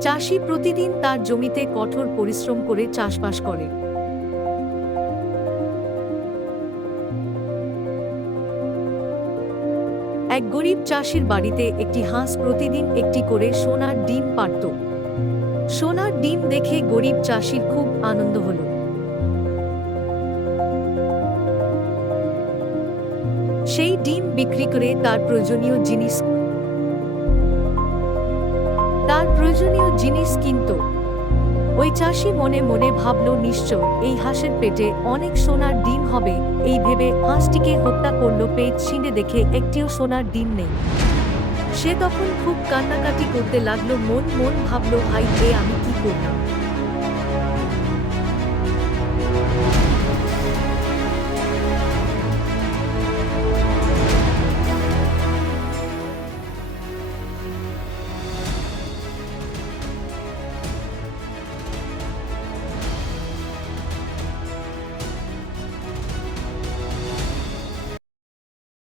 চাষি প্রতিদিন তার জমিতে কঠোর পরিশ্রম করে চাষবাস করে। এক গরিব চাষির বাড়িতে একটি হাঁস প্রতিদিন একটি করে সোনার ডিম পাড়ত। সোনার ডিম দেখে গরিব চাষির খুব আনন্দ হল। সেই ডিম বিক্রি করে তার প্রয়োজনীয় জিনিস কিনত। ওই চাষি মনে মনে ভাবল, নিশ্চয় এই হাঁসের পেটে অনেক সোনার ডিম হবে। এই ভেবে হাঁসটিকে হত্যা করল। পেট ছিঁড়ে দেখে একটিও সোনার ডিম নেই। সে তখন খুব কান্নাকাটি করতে লাগলো। মন মন ভাবল, হায় রে, আমি কি করলাম।